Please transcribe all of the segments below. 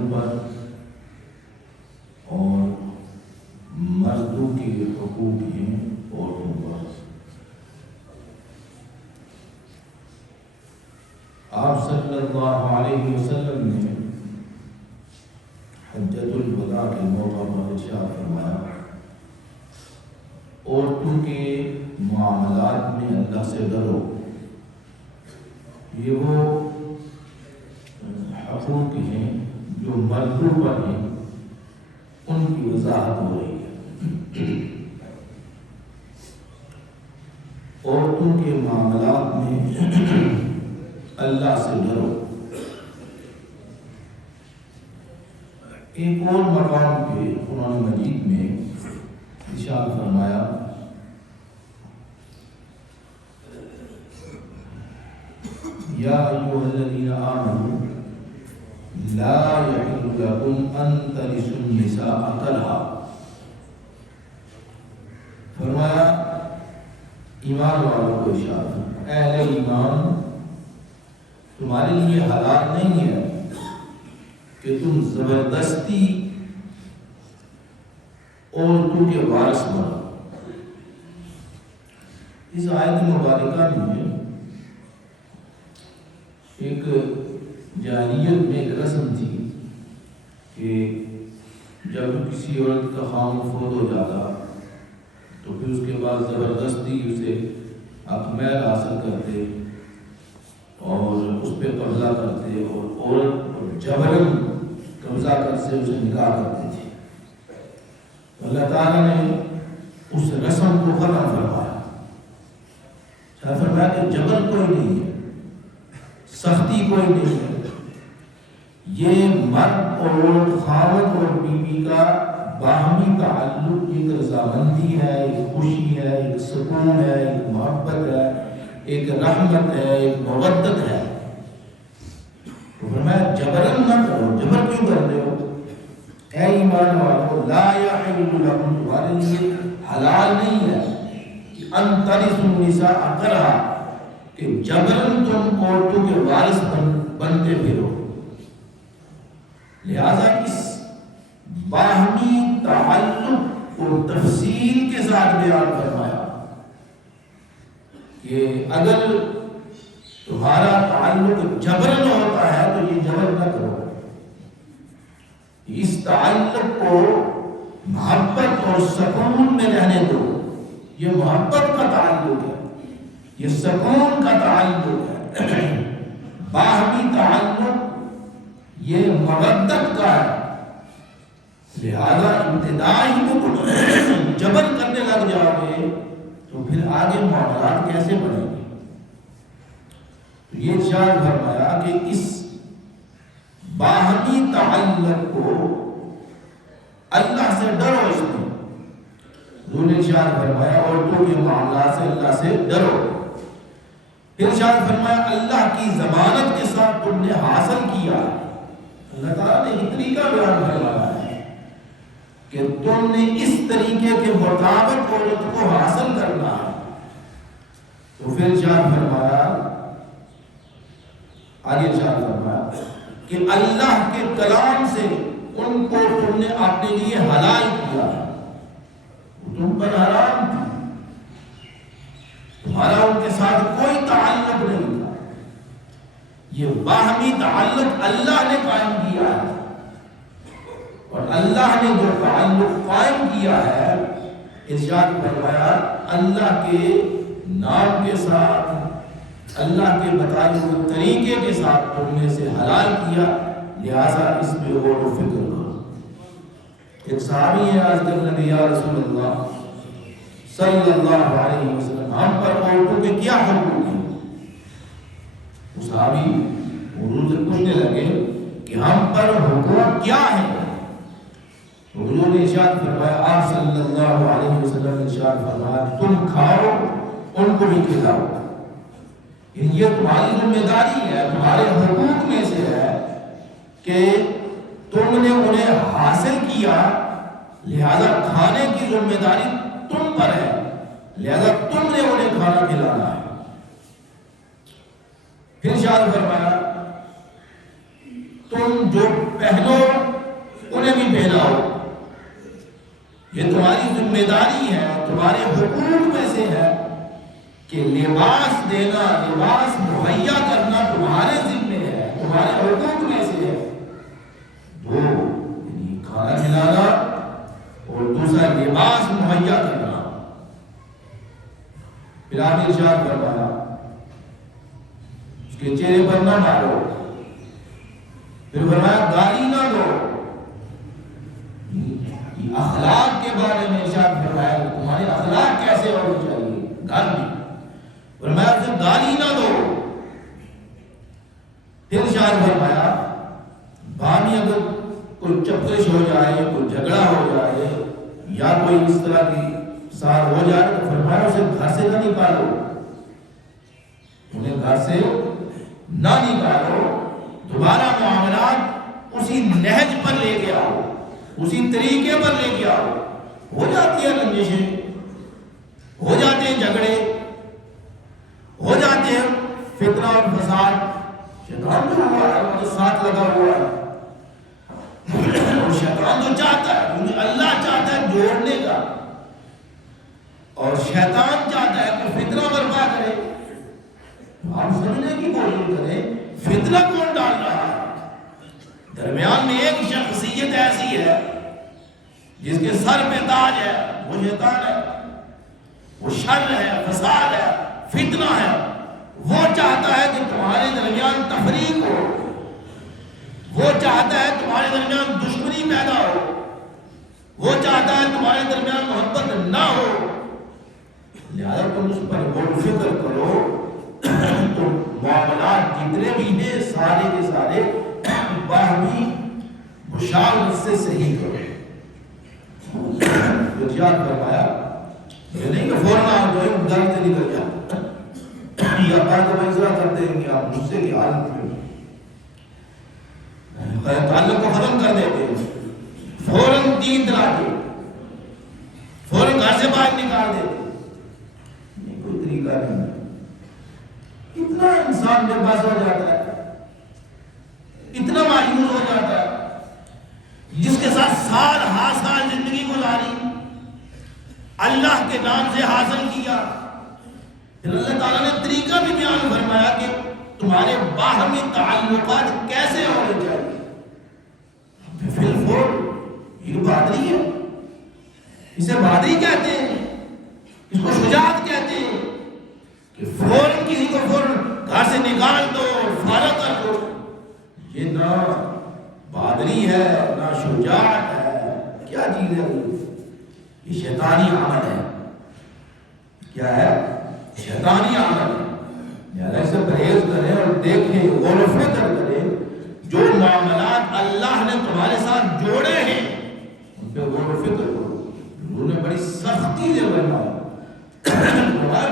مردوں پر اور مردوں کے حقوق ہیں عورتوں پر۔ آپ صلی اللہ علیہ وسلم نے حجۃ الوداع کے موقع پر ارشاد فرمایا، عورتوں کے معاملات میں اللہ سے ڈرو، یہ وہ حقوق ہیں جو مردوں پر ہیں، ان کی وضاحت ہو رہی ہے۔ عورتوں کے معاملات میں اللہ سے ڈرو۔ ایک اور مقام پہ قرآن مجید میں ارشاد فرمایا، یا ایھا الذین آمنوا لا یحل لکم ان ترثوا النساء کرہا۔ فرمایا ایمان والوں کو ارشاد، اہل ایمان، تمہارے لیے حلال نہیں ہے کہ تم زبردستی عورتوں کے وارث بنو۔ اس آیت مبارکہ میں ایک جاہلیت میں ایک رسم تھی کہ جب کسی عورت کا خاوند فوت ہو جاتا تو پھر اس کے بعد زبردستی اسے حق مہر حاصل کرتے اور اس پہ قبضہ کرتے، اور عورت جبراً قبضہ کر سے اسے نکاح کرتے تھے۔ اللہ تعالیٰ نے اس رسم کو ختم فرمایا، فرمایا کہ جبر کوئی نہیں ہے، سختی کوئی نہیں ہے، یہ مرد اور عورت، خاوند اور بیوی کا باہمی تعلق ایک رضامندی ہے، ایک خوشی ہے، ایک سکون ہے، ایک محبت ہے، ایک رحمت ہے، ایک مودت ہے۔ فرمایا جبرن نہ کرو، جبر کیوں کر رہے ہو؟ اے ایمان والو، لا یحل لکم، تمہارے لیے حلال نہیں ہے کہ ان ترثوا النساء کرہا، کہ جبرن تم عورتوں کے وارث بنتے پھرو۔ لہذا اس باہمی تعلق اور تفصیل کے ساتھ بیان فرمایا کہ اگر تمہارا تعلق جبرن ہوتا ہے تو یہ جبر نہ کرو، اس تعلق کو محبت اور سکون میں رہنے دو۔ یہ محبت کا تعلق ہے، یہ سکون کا تعلق ہے، باہمی تعلق یہ مودت کا ہے۔ لہذا ابتدائی میں جبر کرنے لگ جاؤ گے تو پھر آگے معاملات کیسے بنیں گے؟ تو یہ ارشاد فرمایا کہ اس باہمی تعلق کو اللہ سے ڈرو، اس میں حضور نے ارشاد فرمایا عورتوں کے معاملات سے اللہ سے ڈرو۔ پھر ارشاد فرمایا اللہ کی ضمانت کے ساتھ تم نے حاصل کیا۔ اللہ تعالیٰ نے ایک طریقہ بیان فرمایا ہے کہ تم نے اس طریقے کے مطابق عورت کو حاصل کرنا ہے۔ تو پھر ارشاد فرمایا، آگے ارشاد فرمایا کہ اللہ کے کلام سے ان کو تم نے اپنے لیے حلال کیا، تم پر حرام تھی، تمہارا ان کے ساتھ کوئی تعلق نہیں تھا۔ یہ باہمی تعلق اللہ نے قائم کیا ہے، اور اللہ نے جو تعلق قائم کیا ہے، ارشاد فرمایا اللہ کے نام کے ساتھ، اللہ کے بتائے ہوئے طریقے کے ساتھ تم نے اسے حلال کیا، لہذا اس پہ غور و فکر کرو۔ ایک صحابی ہے، عرض کرنے لگے یا رسول اللہ صلی اللہ علیہ وسلم، ہم پر عورتوں کے کیا حقوق ہیں؟ وہ صحابی حضور سے پوچھنے لگے کہ ہم پر حقوق کیا ہیں؟ حضور نے ارشاد فرمایا، آپ صلی اللہ علیہ وسلم نے ارشاد فرمایا تم کھاؤ ان کو بھی کھلاؤ، یہ تمہاری ذمہ داری ہے، تمہارے حقوق میں سے ہے کہ تم نے انہیں حاصل کیا، لہذا کھانے کی ذمہ داری تم پر ہے، لہذا تم نے انہیں کھانا کھلانا ہے۔ پھر ارشاد فرمایا تم جو پہلو یہ تمہاری ذمہ داری ہے، تمہارے حقوق میں سے ہے کہ لباس دینا، لباس مہیا کرنا تمہارے ذمہ ہے، تمہارے حقوق میں سے ہے۔ دو، یعنی کھانا کھلانا اور دوسرا لباس مہیا کرنا۔ پھر آپ نے ارشاد فرمایا اس کے چہرے پر نہ مارو، پھر فرمایا گالی نہ دو۔ اخلاق کے بارے میں ارشاد فرمایا تمہارے اخلاق کیسے ہونے چاہیے، گالی، فرمایا اسے گالی نہ دو۔ پھر ارشاد فرمایا باہمی اگر کوئی چپکش ہو جائے، کوئی جھگڑا ہو جائے یا کوئی اس طرح کی ساتھ ہو جائے تو فرمایا اسے گھر سے نہ نکالو، انہیں گھر سے نہ نکالو، دوبارہ معاملات اسی نہج پر لے کے آؤ، اسی طریقے پر لے کے آؤ۔ ہو جاتی ہے رنجشیں، ہو جاتے ہیں جھگڑے، ہو جاتے ہیں فتنہ اور فساد، شیطان جو ہوا ہے وہ تو ساتھ لگا ہوا ہے، اور شیطان تو چاہتا ہے، کیونکہ اللہ چاہتا ہے جوڑنے کا، اور شیطان چاہتا ہے کہ فتنہ برپا کرے۔ آپ سمجھنے کی کوشش کریں فتنہ کون ڈال رہا ہے؟ درمیان میں ایک شخصیت ایسی ہے جس کے سر پہ تاج ہے، وہ شیطان ہے، وہ شر ہے، فساد ہے، فتنہ ہے۔ وہ چاہتا ہے کہ تمہارے درمیان تفریق ہو، وہ چاہتا ہے تمہارے درمیان دشمنی پیدا ہو، وہ چاہتا ہے تمہارے درمیان محبت نہ ہو۔ لہذا تم اس پر غور فکر کرو، تو معاملات جتنے بھی ہیں سارے کے سارے باہمی مشاورت سے صحیح کرو۔ ارشاد فرمایا یہ نہیں کہ فوراً آپ جو ہے گھر سے نکل جاتے، یا بعد میں اجرا کرتے ہیں کہ آپ غصے کی حالت میں تعلق کو ختم کر دیتے ہیں، فوراً 3 طلاق کے فوراً گھر سے باہر نکال دیتے ہیں، یہ کوئی طریقہ نہیں۔ اتنا انسان بے بس ہو جاتا ہے، اتنا مایوس ہو جاتا ہے، جس کے ساتھ سال ہا سال زندگی گزاری، اللہ کے نام سے حاصل کیا، پھر اللہ تعالیٰ نے طریقہ بھی بیان فرمایا کہ تمہارے باہمی تعلقات کیسے ہونے چاہیے۔ فی الفور یہ بہادری ہے، اسے بہادری کہتے ہیں، اس کو شجاعت کہتے ہیں کہ فوراً کسی کو فوراً گھر سے نکال دو، فارغ کر دو۔ یہ نہ بہادری ہے نہ شجاعت ہے، کیا چیز ہے یہ شیطانی عمل ہے۔ کیا ہے؟ شیطانی عمل ہے۔ لہذا سے پرہیز کریں اور دیکھیں، غور و فکر کریں، جو معاملات اللہ نے تمہارے ساتھ جوڑے ہیں ان پہ غور و فکر کرو۔ انہوں نے بڑی سختی سے بنوایا،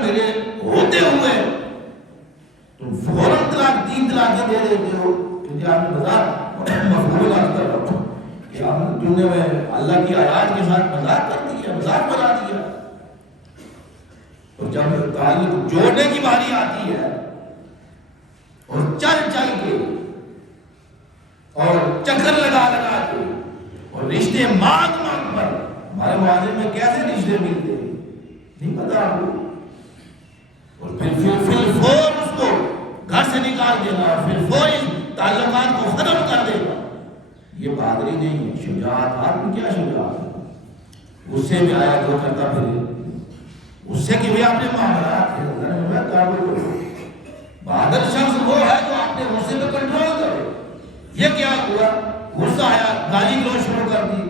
میرے ہوتے ہوئے تم فوراً طلاق 3 طلاقیں دے دیتے ہو، کیونکہ آپ نے مذاق مفہوم کر رہا ہوں کہ آپ نے اللہ کی آیات کے ساتھ مذاق کر دیا، مذاق بنا دیا۔ اور جب تعلق جوڑنے کی باری آتی ہے اور چل چل کے اور چکر لگا لگا کے اور رشتے مانگ مانگ پر، ہمارے معاشرے میں کیسے رشتے ملتے ہیں نہیں پتا آپ کو، اور پھر فور اس کو گھر سے نکال دینا، پھر فور تعلقات کو ختم کر دینا، یہ بہادری نہیں ہے، شجاعت۔ آپ میں کیا شجاعت ہے؟ اس سے بھی آیا تو کرتا پھر اس سے کہ بھی آپ نے معاملات بہادر شخص وہ ہے جو اپنے غصے پہ کنٹرول کرے۔ یہ کیا ہوا؟ غصہ آیا، گالی گلوچ شروع کر دی،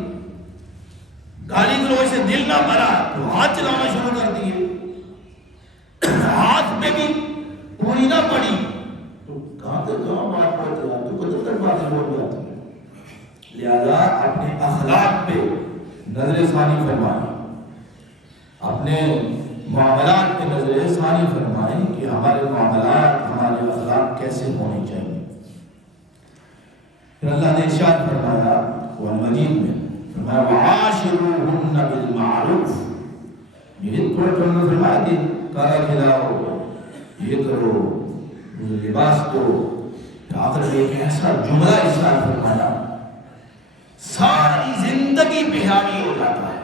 گالی گلوچ سے دل نہ بھرا تو ہاتھ چلانا شروع کر دیے، ہاتھ پہ بھی پوری نہ پڑی تو کہاں تک کہاں بات پہنچ جاتی، تو کدھر تک باتیں ہو جاتی ہے۔ لہذا اپنے اخلاق پہ نظر ثانی فرمائیں، اپنے معاملات پہ نظر ثانی فرمائیں کہ ہمارے معاملات، ہمارے اخلاق کیسے ہونے چاہیے۔ پھر اللہ نے ارشاد فرمایا قرآن مجید میں، فرمایا وعاشروہن بالمعروف، یہ تھوڑا تھوڑا فرمایا کہ کھانا کھلاؤ، یہ کرو، لباس دو، آخر میں ایک ایسا جملہ ارشاد فرمایا ساری زندگی پہ حاوی ہو جاتا ہے۔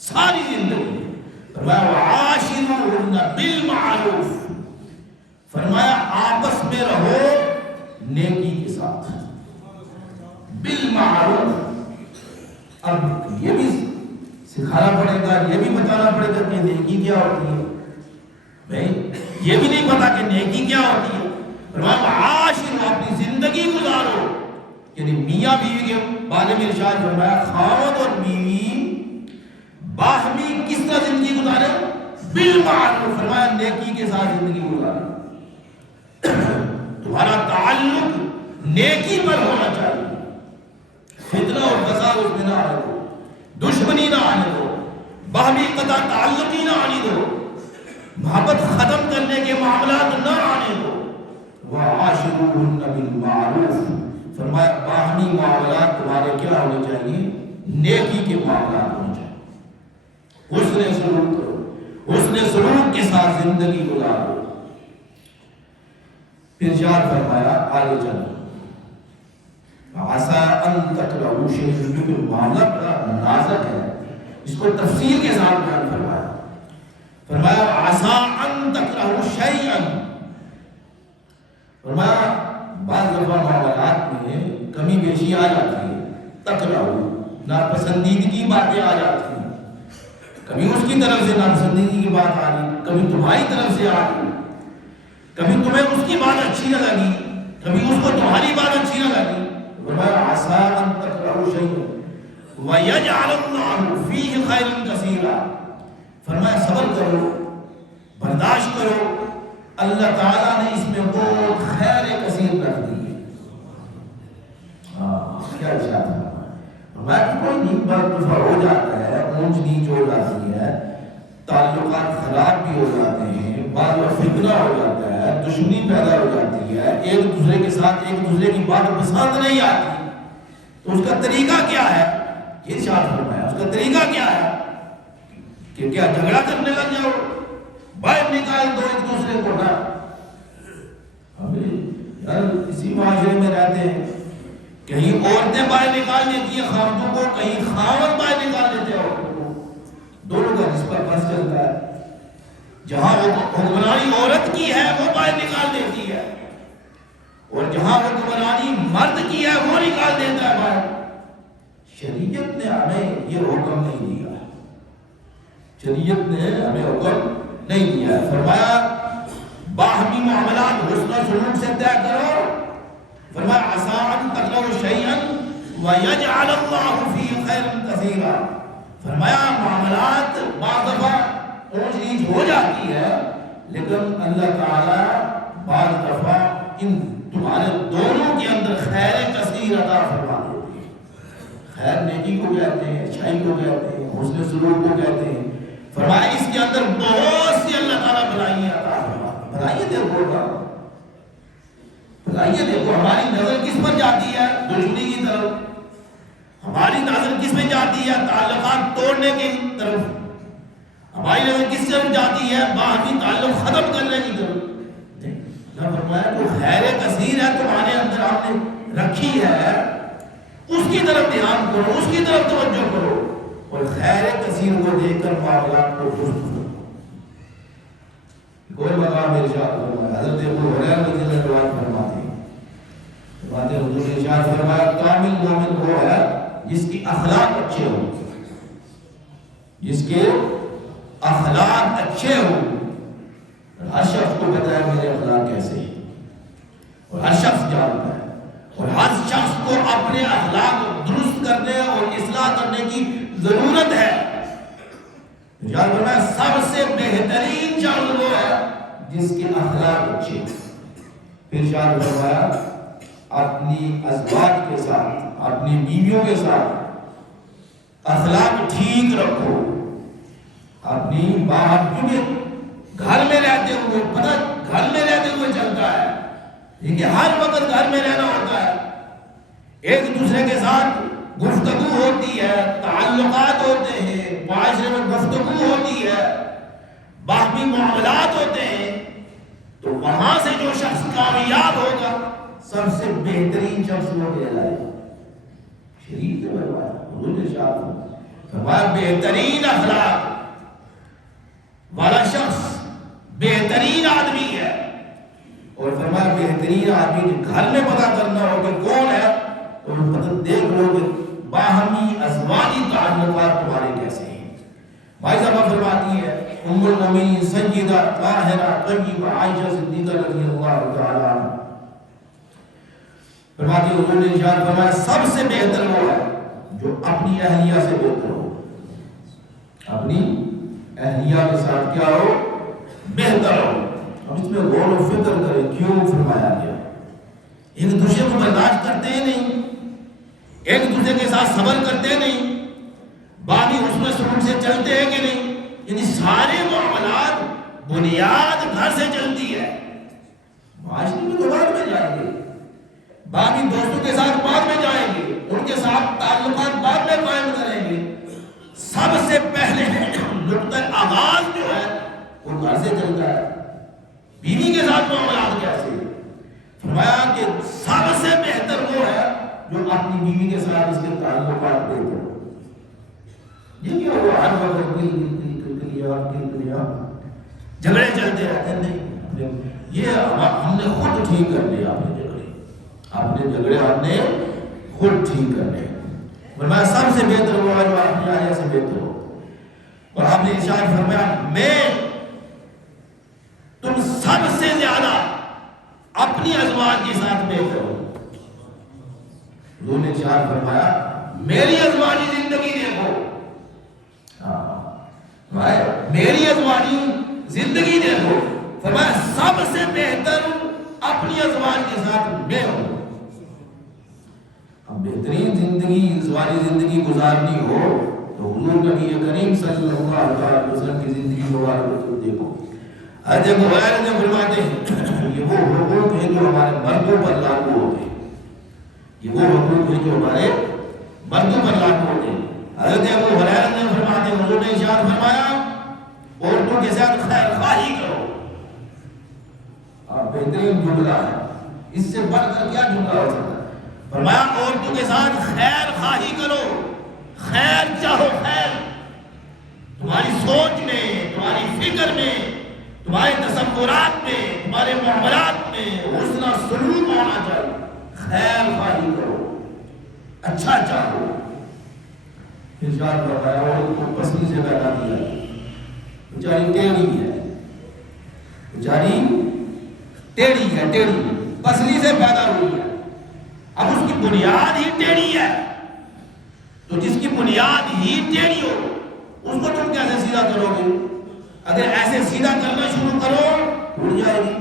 ساری زندگی. فرمایا وعاشروہن بالمعروف، فرمایا آپس میں رہو نیکی کے ساتھ، بالمعروف. اب یہ بھی سکھانا پڑے گا، یہ بھی بتانا پڑے گا کہ نیکی کیا ہوتی ہے. بھائی یہ بھی نہیں پتا کہ نیکی کیا ہوتی ہے. فرمایا عاشر، اپنی زندگی گزارو، یعنی میاں بیوی کے بارے میں ارشاد فرمایا خاوند اور بیوی باہمی کس طرح زندگی گزارے؟ بالمعروف. فرمایا نیکی کے ساتھ زندگی گزارے. تمہارا تعلق نیکی پر ہونا چاہیے، فتنہ اور فساد اس میں نہ آنے دو، دشمنی نہ آنے دو، باہمی قطع تعلقی نہ آنے دو، محبت ختم کرنے کے معاملات نہ آنے دو. وعاشروہن بالمعروف، فرمایا باہمی معاملات تمہارے کیا ہونے چاہیے؟ نیکی کے معاملات ہونے چاہیے. حسن سلوک کرو، حسن سلوک کے ساتھ زندگی گزارو. پھر ارشاد فرمایا آگے چلو عسیٰ ان تکرہوا شیئا، کیونکہ معاملہ بڑا نازک ہے، اس کو تفصیل کے ساتھ بیان فرمایا. فرمایا عسیٰ ان تکرہوا شیئا، فرمایا بعض دفعہ معاملات میں کمی بیشی آ جاتی ہے، تکرہوا ناپسندیدگی باتیں آ جاتی ہیں، کبھی اس کی طرف سے ناپسندیدگی کی بات آ رہی، کبھی تمہاری طرف سے آ رہی، کبھی تمہیں اس کی بات اچھی نہ لگی، کبھی اس کو تمہاری بات اچھی نہ لگی. فرمایا عسیٰ ان تکرہوا شیئا ویجعل اللہ فیہ خیرا کثیرا، فرمایا صبر کرو، برداشت کرو، اللہ تعالیٰ نے اس میں بہت خیر کثیر رکھ دی ہے. کیا ارشاد ہے؟ فرمایا کہ کوئی نہیں، بات دفعہ ہو جاتا ہے، اونچ نیچ ہو جاتی ہے، تعلقات خراب بھی ہو جاتے ہیں، بعض وقت فتنہ ہو جاتا ہے، دشمنی پیدا ہو جاتی ہے، ایک دوسرے کے ساتھ ایک دوسرے کی بات پسند نہیں آتی، تو اس کا طریقہ کیا ہے؟ یہ ارشاد فرمایا اس کا طریقہ کیا ہے کہ کیا جھگڑا کرنے لگ جاؤ، باہر نکال دو ایک دوسرے کو. نہ، یار اسی معاشرے میں رہتے ہیں، کہیں عورتیں باہر نکال دیتی ہیں خاوندوں کو، کہیں خاوند باہر نکال دیتے ہیں عورتوں کو، دونوں کا رشتہ بس چلتا ہے. جہاں حکمرانی عورت کی ہے وہ باہر نکال دیتی ہے، اور جہاں حکمرانی مرد کی ہے وہ نکال دیتا ہے باہر. شریعت نے ہمیں یہ حکم نہیں دیا، شریعت نے ہمیں حکم نہیں دیا. فرمایا باہمی معاملات حسن و سلوک سے طے کرو. فرمایا عسیٰ ان تکرہوا شیئا ویجعل اللہ فیہ خیرا کثیرا. فرمایا معاملات بعض دفعہ اونچ نیچ ہو جاتی ہے، لیکن اللہ تعالیٰ بعض دفعہ ان تمہارے دونوں کے اندر خیر کثیر عطا فرما دیتی ہے. خیر نیکی کو کہتے ہیں، اچھائی کو کہتے ہیں، حسن سلوک کو کہتے ہیں. فرمایا اس کے اندر بہت سی اللہ تعالیٰ بھلائیاں عطا فرما. بھلائیاں دیکھو گا، بھلائیاں دیکھو. ہماری نظر کس پر جاتی ہے؟ دشمنی کی طرف. ہماری نظر کس میں جاتی ہے؟ تعلقات توڑنے کی طرف. ہماری نظر کس طرف جاتی ہے؟ باہمی تعلق ختم کرنے کی طرف. اللہ فرمایا جو خیر کثیر ہے تمہارے اندر آپ نے رکھی ہے، اس کی طرف دھیان کرو، اس کی طرف توجہ کرو، اور خیر کثیر کو دیکھ کر معاملات کو درست کرو. کوئی مقام ارشاد فرمایا، حضرت ابو ہریرہ رضی اللہ عنہ فرماتے ہیں، حضور نے ارشاد فرمایا کامل مومن وہ ہے جس کی اخلاق اچھے ہوں، جس کے اخلاق اچھے ہوں. ہر شخص کو پتا ہے میرے اخلاق کیسے ہیں، اور ہر شخص جانتا ہے، اور ہر شخص کو اپنے اخلاق درست کرنے اور اصلاح کرنے کی ضرورت ہے. یاد رکھنا سب سے بہترین شخص وہ ہے جس کے اخلاق اچھے. پھر شاید فرمایا اپنی ازواج کے ساتھ، اپنی بیویوں کے ساتھ اخلاق ٹھیک رکھو. اپنی باہر، کیونکہ گھر میں رہتے ہوئے پتہ گھر میں رہتے ہوئے چلتا ہے، لیکن ہر وقت گھر میں رہنا ہوتا ہے، ایک دوسرے کے ساتھ گفتگو ہوتی ہے، تعلقات ہوتے ہیں، معاشرے میں گفتگو ہوتی ہے، باہمی معاملات ہوتے ہیں. تو وہاں سے جو شخص کامیاب ہوگا سب سے بہترین شخص وہ کہلائے گا. شریف نے فرمایا، حضور نے ارشاد فرمایا بہترین اخلاق والا شخص بہترین آدمی ہے. اور فرمایا بہترین آدمی گھر میں پتہ کرنا ہو کہ کون ہے تو پتہ دیکھ لو کہ باہمی ازواجی تعلقات تمہارے کیسے ہیں. بھائی صاحبہ فرماتی ہے ام المومنین سیدہ طاہرہ طیبہ عائشہ صدیقہ رضی اللہ تعالی عنہ فرماتی ہے حضور نے ارشاد فرمایا سب سے بہتر وہ ہے جو اپنی اہلیہ سے بہتر ہو. اپنی اہلیہ کے ساتھ کیا ہو؟ بہتر ہو. اب اس میں غور و فکر کریں کیوں فرمایا گیا. ایک دوسرے کو برداشت کرتے ہیں نہیں, ایک دوسرے کے ساتھ صبر کرتے نہیں, باقی حسن سلوک سے چلتے ہیں کہ نہیں. یعنی سارے معاملات بنیاد گھر سے چلتی ہے. معاشرے میں تو بعد میں جائیں گے, باقی دوستوں کے ساتھ بعد میں جائیں گے, ان کے ساتھ تعلقات بعد میں قائم کریں گے. سب سے پہلے نقطہ آغاز جو ہے وہ گھر سے چلتا ہے. بیوی کے ساتھ معاملات کیسے؟ فرمایا کہ سب سے بہتر وہ ہے جو اپنی بیوی کے ساتھ اس کے تعلقات بہتر ہو. یہ کیا ہوا ہر وقت جھگڑے چلتے رہتے ہیں؟ نہیں, یہ ہم نے خود ٹھیک کر لیا. اپنے جھگڑے ہم نے خود ٹھیک کر لیا. فرمایا سب سے بہتر وہ ہے جو اپنی اہلیہ سے بہتر ہو. اور آپ نے ارشاد فرمایا میں تم سب سے زیادہ اپنی ازواج کے ساتھ بہتر ہو. حضور نے ارشاد فرمایا میری ازواجی زندگی دیکھو, میری ازواجی زندگی دیکھو. فرمایا سب سے بہتر اپنی ازواج کے ساتھ میں ہوں. اب بہترین زندگی ازواجی زندگی گزارنی ہو تو حضور نبی کریم صلی اللہ علیہ وسلم کی زندگی مبارک کو دیکھو. حضرت ابو ہریرہ نے فرماتے ہیں یہ وہ حقوق ہیں جو ہمارے مردوں پر لاگو ہوتے ہیں. یہ وہ حقوق ہیں جو ہمارے مردوں پر لاگو ہوتے ہیں. حضرت ابو ہریرہ نے فرماتے ہیں حضور نے ارشاد فرمایا عورتوں کے ساتھ خیر خواہی کرو. آپ بہترین جملہ ہے, اس سے بڑھ کر کیا جملہ ہو سکتا ہے. فرمایا عورتوں کے ساتھ خیر خواہی کرو, خیر چاہو. خیر تمہاری سوچ میں, تمہاری فکر میں, تمہارے تصورات میں, تمہارے معاملات میں حسن سلوک ہونا چاہیے. خیر خواہی کرو, اچھا چاہو. ارشاد فرمایا عورت کو پسلی سے پیدا کیا, بیچاری ٹیڑھی ہے, بیچاری ٹیڑھی ہے, ٹیڑھی پسلی سے پیدا ہوئی ہے. اب اس کی بنیاد ہی ٹیڑھی ہے, تو جس کی بنیاد ہی ٹیڑھی ہو اس کو تم کیسے سیدھا کرو گے؟ اگر ایسے سیدھا کرنا شروع کرو ٹوٹ جائے گی.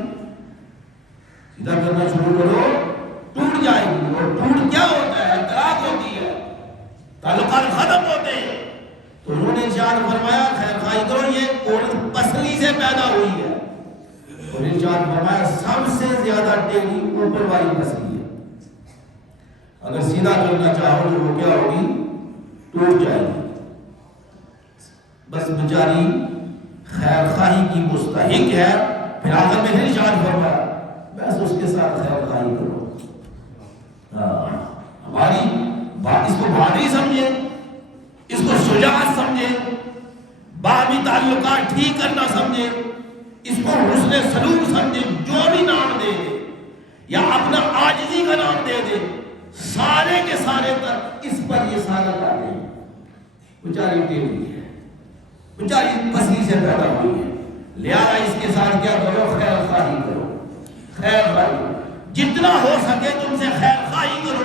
سیدھا کرنا شروع کرو ٹوٹ جائے گی. اور ٹوٹ کیا ہوتا ہے؟ طلاق ہوتی ہے, تعلقات ختم ہوتے ہیں. تو انہوں نے ارشاد فرمایا خیر خواہی کرو, یہ عورت پسلی سے پیدا ہوئی ہے. اور ارشاد فرمایا سب سے زیادہ ٹیڑھی اوپر والی پسلی ہے. اگر سیدھا کرنا چاہو تو وہ کیا ہوگی؟ ٹوٹ جائے گی. بس بیچاری خیر خواہی کی مستحق ہے. پھر آخر میں پھر ارشاد فرمایا بس اس کے ساتھ خیر خواہی کرو. ہماری بات اس کو بہادری سمجھے, اس کو شجاعت سمجھے, باہمی تعلقات ٹھیک کرنا سمجھے, اس کو حسن سلوک سمجھے. جو بھی نام دے دے یا اپنا عاجزی کا نام دے دے, سارے کے سارے تک اس پر یہ سارا لا دیں. بیچاری ٹیڑھی ہے, بیچاری پسلی سے پیدا ہوئی ہے, لہذا اس کے ساتھ کیا کرو؟ خیر خواہی کرو. خیر خواہی جتنا ہو سکے تم سے خیر خواہی کرو,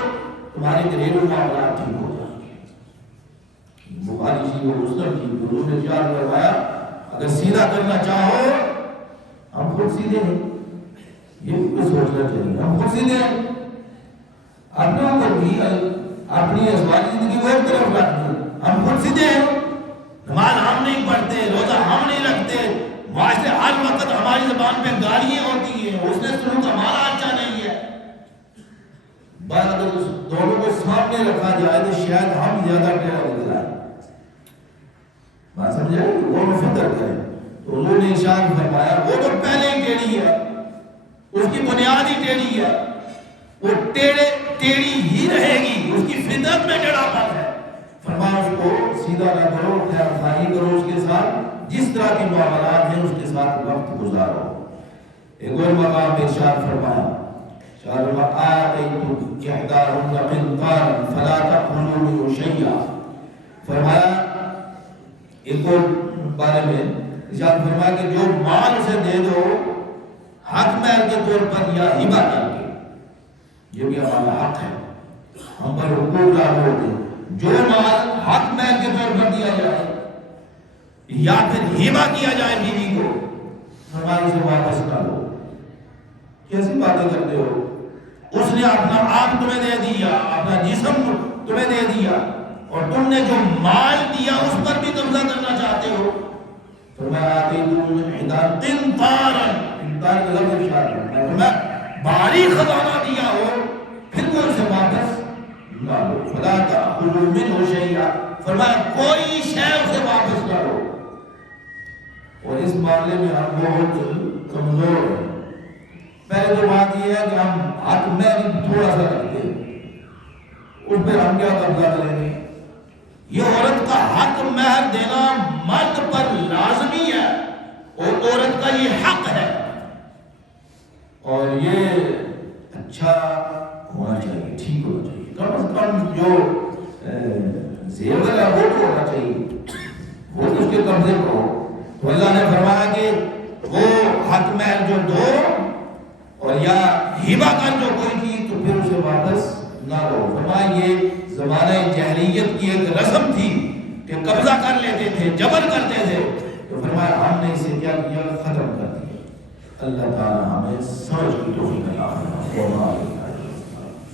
تمہارے گھریلو معاملات ٹھیک ہو جائیں گے. بخاری شریف و مسلم کی حضور نے ارشاد فرمایا اگر سیدھا کرنا چاہو ہم خود سیدھے ہیں. یہ کچھ سوچنا چاہیے, ہم خود سیدھے ہیں. اپنے اوپر بھی اپنی ازواجی زندگی کو ایک طرف رکھ دیں, ہم خود سیدھے ہیں. نماز ہم نہیں پڑھتے, روزہ ہم نہیں رکھتے, معاشرے ہر وقت ہماری زبان پہ گالیاں ہوتی ہیں, اس نے سلوک ہمارا اچھا نہیں ہے. بات اگر اس دونوں کو سامنے رکھا جائے تو شاید ہم زیادہ ٹیڑھا نکل آئے. بات سمجھے؟ وہ فکر کریں. تو انہوں نے ارشاد فرمایا وہ تو پہلے ہی ٹیڑھی ہے, اس کی بنیاد ہی ٹیڑھی ہے, وہ ٹیڑھی ہی رہے گی, اس کی فطرت میں ٹیڑھاپن ہے. فرمایا اس کو سیدھا نہ کرو، خیر خواہی کرو اس کے ساتھ، جس طرح کے معاملات ہیں اس کے ساتھ وقت گزارو۔ ایک اور مقام پہ ارشاد فرمایا شاہ آتیتم احداہن قنطارا فلا تأخذوا منه شیئا، فرمایا ایک اور بارے میں ارشاد فرمایا کہ جو مال اسے دے دو حق مہر کے طور پر یا ہبہ کر کے، یہ بھی ہمارا حق ہے، ہم پر حقوق لاگو ہوتے ہیں، جو مال حق مہر کے طور پر دیا جائے یا پھر ہبہ کیا جائے بیوی کو، فرمایا اسے واپس کر دو۔ کیسی باتیں کرتے ہو؟ اس نے اپنا آپ تمہیں دے دیا، اپنا جسم تمہیں دے دیا، اور تم نے جو مال دیا اس پر بھی قبضہ کرنا چاہتے ہو۔ فرمایا آتیتم احداہن قنطارا، قنطار کا لفظ ارشاد ہے، فرمایا بھاری خزانہ دیا ہو پھر وہ اسے واپس نہ لو، فلا تأخذوا منه شیئا، فرمایا کوئی شے اسے واپس نہ لو۔ اور اس معاملے میں ہم بہت کمزور ہیں۔ پہلے تو بات یہ ہے کہ ہم حق مہر تھوڑا سا رکھتے ہیں، اس پہ ہم کیا قبضہ کریں گے؟ یہ عورت کا حق مہر دینا مرد پر لازمی ہے اور عورت کا یہ حق ہے، اور یہ اچھا ہونا چاہیے، ٹھیک ہونا چاہیے، کم از کم جو زیور ہے وہ تو ہونا چاہیے، وہ اس کے قبضے پر ہو۔ تو اللہ نے فرمایا کہ وہ حق مہر جو دو اور یا ہبہ کر جو کوئی چیز تو پھر اسے واپس نہ لو۔ فرمایا یہ زمانہ جاہلیت کی ایک رسم تھی کہ قبضہ کر لیتے تھے، جبر کرتے تھے، تو فرمایا ہم نے اسے کیا کیا؟ ختم کر دیا۔ اللہ تعالی ہمیں سمجھ کی توفیق عطا فرمائے۔